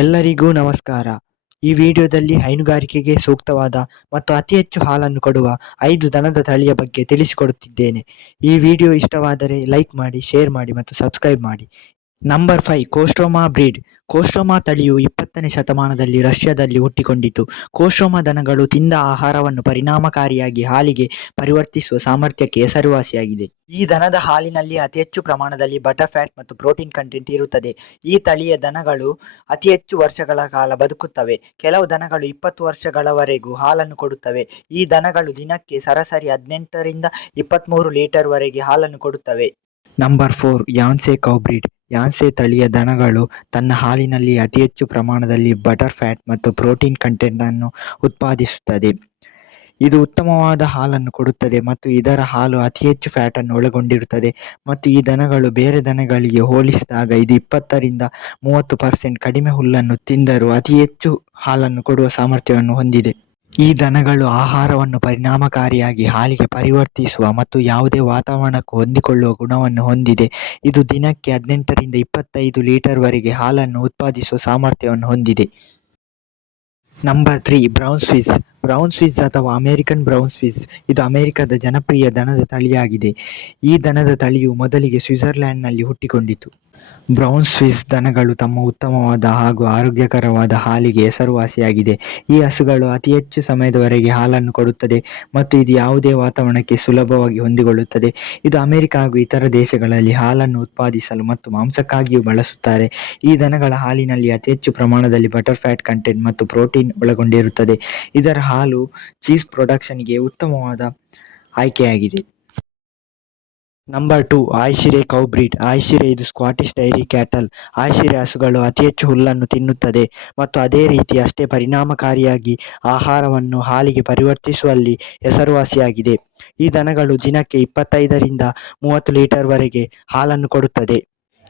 ಎಲ್ಲರಿಗೂ ನಮಸ್ಕಾರ. ಈ ವಿಡಿಯೋದಲ್ಲಿ ಹೈನುಗಾರಿಕೆಗೆ ಸೂಕ್ತವಾದ ಮತ್ತು ಅತಿ ಹೆಚ್ಚು ಹಾಲನ್ನು ಕೊಡುವ 5 ದನದ ತಳಿಯ ಬಗ್ಗೆ ತಿಳಿಸಿಕೊಡುತ್ತಿದ್ದೇನೆ. ಈ ವಿಡಿಯೋ ಇಷ್ಟವಾದರೆ ಲೈಕ್ ಮಾಡಿ, ಶೇರ್ ಮಾಡಿ ಮತ್ತು ಸಬ್ಸ್ಕ್ರೈಬ್ ಮಾಡಿ. Number 5 ಕೋಸ್ಟ್ರೋಮಾ bread. ಕೋಸ್ಟ್ರೋಮಾ ತಳಿಯು 20ನೇ ಶತಮಾನದಲ್ಲಿ ರಷ್ಯಾದಲ್ಲಿ ಹುಟ್ಟಿಕೊಂಡಿತು. ಕೋಸ್ಟ್ರೋಮಾ ದನಗಳು ತಿಂದ ಆಹಾರವನ್ನು ಪರಿಣಾಮಕಾರಿಯಾಗಿ ಹಾಲಿಗೆ ಪರಿವರ್ತಿಸುವ ಸಾಮರ್ಥ್ಯಕ್ಕೆ ಹೆಸರುವಾಸಿಯಾಗಿದೆ. ಈ ದನದ ಹಾಲಿನಲ್ಲಿ ಅತಿ ಹೆಚ್ಚು ಪ್ರಮಾಣದಲ್ಲಿ ಬಟರ್ ಫ್ಯಾಟ್ ಮತ್ತು ಪ್ರೋಟೀನ್ ಕಂಟೆಂಟ್ ಇರುತ್ತದೆ. ಈ ತಳಿಯ ದನಗಳು ಅತಿ ಹೆಚ್ಚು ವರ್ಷಗಳ ಕಾಲ ಬದುಕುತ್ತವೆ. ಕೆಲವು ದನಗಳು 20 ವರ್ಷಗಳವರೆಗೂ ಹಾಲನ್ನು ಕೊಡುತ್ತವೆ. ಈ ದನಗಳು ದಿನಕ್ಕೆ ಸರಾಸರಿ 18 ರಿಂದ 23 ಲೀಟರ್ ವರೆಗೆ ಹಾಲನ್ನು ಕೊಡುತ್ತವೆ. ನಂಬರ್ 4 ಯಾನ್ಸೆ ಕೌ ಬ್ರೀಡ್. ಯಾನ್ಸೆ ತಳಿಯ ದನಗಳು ತನ್ನ ಹಾಲಿನಲ್ಲಿ ಅತಿ ಹೆಚ್ಚು ಪ್ರಮಾಣದಲ್ಲಿ ಬಟರ್ ಫ್ಯಾಟ್ ಮತ್ತು ಪ್ರೋಟೀನ್ ಕಂಟೆಂಟ್ ಅನ್ನು ಉತ್ಪಾದಿಸುತ್ತದೆ. ಇದು ಉತ್ತಮವಾದ ಹಾಲನ್ನು ಕೊಡುತ್ತದೆ ಮತ್ತು ಇದರ ಹಾಲು ಅತಿ ಹೆಚ್ಚು ಫ್ಯಾಟ್ ಅನ್ನು ಒಳಗೊಂಡಿರುತ್ತದೆ ಮತ್ತು ಈ ದನಗಳು ಬೇರೆ ದನಗಳಿಗೆ ಹೋಲಿಸಿದಾಗ ಇದು 20 ರಿಂದ 30% ಕಡಿಮೆ ಹುಲ್ಲನ್ನು ತಿಂದರೂ ಅತಿ ಹೆಚ್ಚು ಹಾಲನ್ನು ಕೊಡುವ ಸಾಮರ್ಥ್ಯವನ್ನು ಹೊಂದಿದೆ. ಈ ದನಗಳು ಆಹಾರವನ್ನು ಪರಿಣಾಮಕಾರಿಯಾಗಿ ಹಾಲಿಗೆ ಪರಿವರ್ತಿಸುವ ಮತ್ತು ಯಾವುದೇ ವಾತಾವರಣಕ್ಕೂ ಹೊಂದಿಕೊಳ್ಳುವ ಗುಣವನ್ನು ಹೊಂದಿದೆ. ಇದು ದಿನಕ್ಕೆ 18 ರಿಂದ 25 ಲೀಟರ್ ವರೆಗೆ ಹಾಲನ್ನು ಉತ್ಪಾದಿಸುವ ಸಾಮರ್ಥ್ಯವನ್ನು ಹೊಂದಿದೆ. Number 3 brown Swiss. Brown Swiss ಅಥವಾ ಅಮೆರಿಕನ್ ಬ್ರೌನ್ ಸ್ವಿಸ್ ಇದು ಅಮೆರಿಕದ ಜನಪ್ರಿಯ ದನದ ತಳಿಯಾಗಿದೆ. ಈ ದನದ ತಳಿಯು ಮೊದಲಿಗೆ ಸ್ವಿಟ್ಜರ್ಲ್ಯಾಂಡ್ನಲ್ಲಿ ಹುಟ್ಟಿಕೊಂಡಿತು. ಬ್ರೌನ್ ಸ್ವಿಸ್ ದನಗಳು ತಮ್ಮ ಉತ್ತಮವಾದ ಹಾಗೂ ಆರೋಗ್ಯಕರವಾದ ಹಾಲಿಗೆ ಹೆಸರುವಾಸಿಯಾಗಿದೆ. ಈ ಹಸುಗಳು ಅತಿ ಹೆಚ್ಚು ಸಮಯದವರೆಗೆ ಹಾಲನ್ನು ಕೊಡುತ್ತದೆ ಮತ್ತು ಇದು ಯಾವುದೇ ವಾತಾವರಣಕ್ಕೆ ಸುಲಭವಾಗಿ ಹೊಂದಿಕೊಳ್ಳುತ್ತದೆ. ಇದು ಅಮೆರಿಕ ಹಾಗೂ ಇತರ ದೇಶಗಳಲ್ಲಿ ಹಾಲನ್ನು ಉತ್ಪಾದಿಸಲು ಮತ್ತು ಮಾಂಸಕ್ಕಾಗಿಯೂ ಬಳಸುತ್ತಾರೆ. ಈ ದನಗಳ ಹಾಲಿನಲ್ಲಿ ಅತಿ ಹೆಚ್ಚು ಪ್ರಮಾಣದಲ್ಲಿ ಬಟರ್ ಫ್ಯಾಟ್ ಕಂಟೆಂಟ್ ಮತ್ತು ಪ್ರೋಟೀನ್ ಒಳಗೊಂಡಿರುತ್ತದೆ. ಇದರ ಹಾಲು ಚೀಸ್ ಪ್ರೊಡಕ್ಷನ್ಗೆ ಉತ್ತಮವಾದ ಆಯ್ಕೆಯಾಗಿದೆ. Number 2 Ayrshire cow breed. Ayrshire ಇದು ಸ್ಕಾಟಿಷ್ ಡೈರಿ ಕ್ಯಾಟಲ್. ಆಯ್ಶಿರೆ ಹಸುಗಳು ಅತಿ ಹೆಚ್ಚು ಹುಲ್ಲನ್ನು ತಿನ್ನುತ್ತದೆ ಮತ್ತು ಅದೇ ರೀತಿ ಅಷ್ಟೇ ಪರಿಣಾಮಕಾರಿಯಾಗಿ ಆಹಾರವನ್ನು ಹಾಲಿಗೆ ಪರಿವರ್ತಿಸುವಲ್ಲಿ ಹೆಸರುವಾಸಿಯಾಗಿದೆ. ಈ ದನಗಳು ದಿನಕ್ಕೆ 25 ರಿಂದ 30 ಲೀಟರ್ ವರೆಗೆ ಹಾಲನ್ನು ಕೊಡುತ್ತದೆ.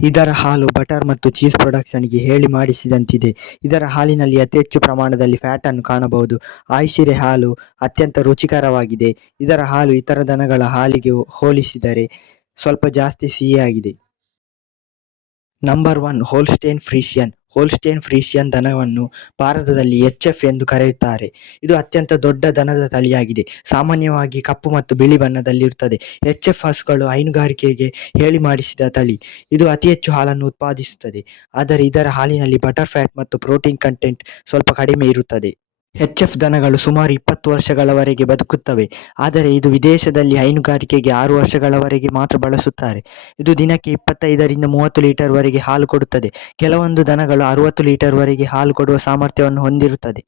ಇದರ ಹಾಲು ಬಟರ್ ಮತ್ತು ಚೀಸ್ ಪ್ರೊಡಕ್ಷನ್ಗೆ ಹೇಳಿ ಮಾಡಿಸಿದಂತಿದೆ. ಇದರ ಹಾಲಿನಲ್ಲಿ ಅತಿ ಹೆಚ್ಚು ಪ್ರಮಾಣದಲ್ಲಿ ಫ್ಯಾಟ್ ಅನ್ನು ಕಾಣಬಹುದು. ಆಯ್ಶಿರೆ ಹಾಲು ಅತ್ಯಂತ ರುಚಿಕರವಾಗಿದೆ. ಇದರ ಹಾಲು ಇತರ ದನಗಳ ಹಾಲಿಗೆ ಹೋಲಿಸಿದರೆ ಸ್ವಲ್ಪ ಜಾಸ್ತಿ ಸಿಹಿಯಾಗಿದೆ. Number 1 Holstein Friesian. Holstein Friesian ದನವನ್ನು ಭಾರತದಲ್ಲಿ HF ಎಂದು ಕರೆಯುತ್ತಾರೆ. ಇದು ಅತ್ಯಂತ ದೊಡ್ಡ ದನದ ತಳಿಯಾಗಿದೆ. ಸಾಮಾನ್ಯವಾಗಿ ಕಪ್ಪು ಮತ್ತು ಬಿಳಿ ಬಣ್ಣದಲ್ಲಿರುತ್ತದೆ. HF ಹಸುಗಳು ಹೈನುಗಾರಿಕೆಗೆ ಹೇಳಿ ಮಾಡಿಸಿದ ತಳಿ. ಇದು ಅತಿ ಹೆಚ್ಚು ಹಾಲನ್ನು ಉತ್ಪಾದಿಸುತ್ತದೆ, ಆದರೆ ಇದರ ಹಾಲಿನಲ್ಲಿ ಬಟರ್ ಫ್ಯಾಟ್ ಮತ್ತು ಪ್ರೋಟೀನ್ ಕಂಟೆಂಟ್ ಸ್ವಲ್ಪ ಕಡಿಮೆ ಇರುತ್ತದೆ. HF ದನಗಳು ಸುಮಾರು 20 ವರ್ಷಗಳವರೆಗೆ ಬದುಕುತ್ತವೆ, ಆದರೆ ಇದು ವಿದೇಶದಲ್ಲಿ ಹೈನುಗಾರಿಕೆಗೆ 6 ವರ್ಷಗಳವರೆಗೆ ಮಾತ್ರ ಬಳಸುತ್ತಾರೆ. ಇದು ದಿನಕ್ಕೆ 25 ರಿಂದ 30 ಲೀಟರ್ ವರೆಗೆ ಹಾಲು ಕೊಡುತ್ತದೆ. ಕೆಲವೊಂದು ದನಗಳು 60 ಲೀಟರ್ ವರೆಗೆ ಹಾಲು ಕೊಡುವ ಸಾಮರ್ಥ್ಯವನ್ನು ಹೊಂದಿರುತ್ತದೆ.